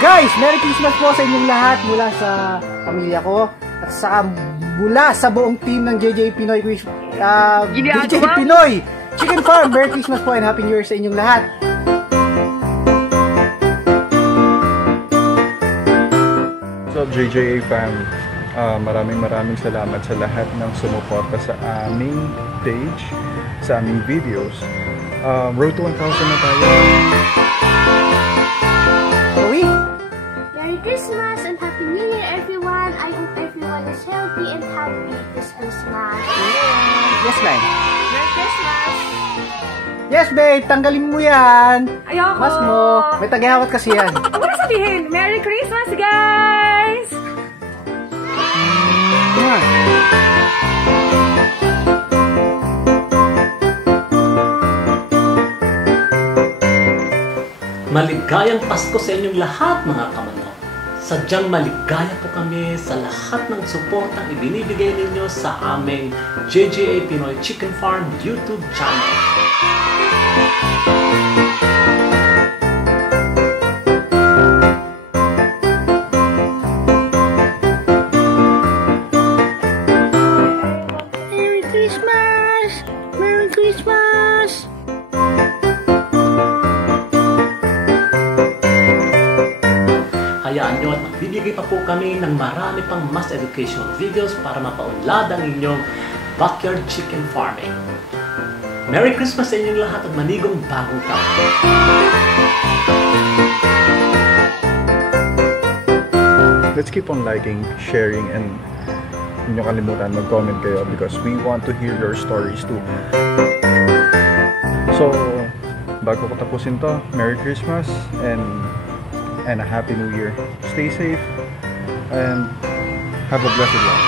Guys, Merry Christmas po sa inyong lahat mula sa pamilya ko at sa mula sa buong team ng JJ PINOY JJ PINOY Chicken Farm. Merry Christmas po and Happy New Year sa inyong lahat. So JJA fam, maraming salamat sa lahat ng sumuporta sa aming page, sa aming videos. Road to 1,000 na tayo. Merry Christmas and Happy New Year everyone! I hope everyone is healthy and happy this Christmas. Yes, ma'am. Merry Christmas! Yes, babe. Tanggalin mo yan. Ayoko. Mas mo. May tagahawat kasi yan. Huwag na sabihin. Merry Christmas, guys! Maligayang Pasko sa inyong lahat, mga Ka-Manok. Sadyang maligaya po kami sa lahat ng suportang ibinibigay ninyo sa aming JJA Pinoy Chicken Farm YouTube channel. Merry Christmas! Merry Christmas! Hayaan nyo at magbibigay pa po kami ng marami pang mas educational videos para mapaunlad ang inyong backyard chicken farming. Merry Christmas sa inyong lahat at manigong bagong taon! Let's keep on liking, sharing, and hindi nyo kalimutan mag-comment kayo because we want to hear your stories too. So, bago ko tapusin to, Merry Christmas and a Happy New Year. Stay safe and have a blessed one.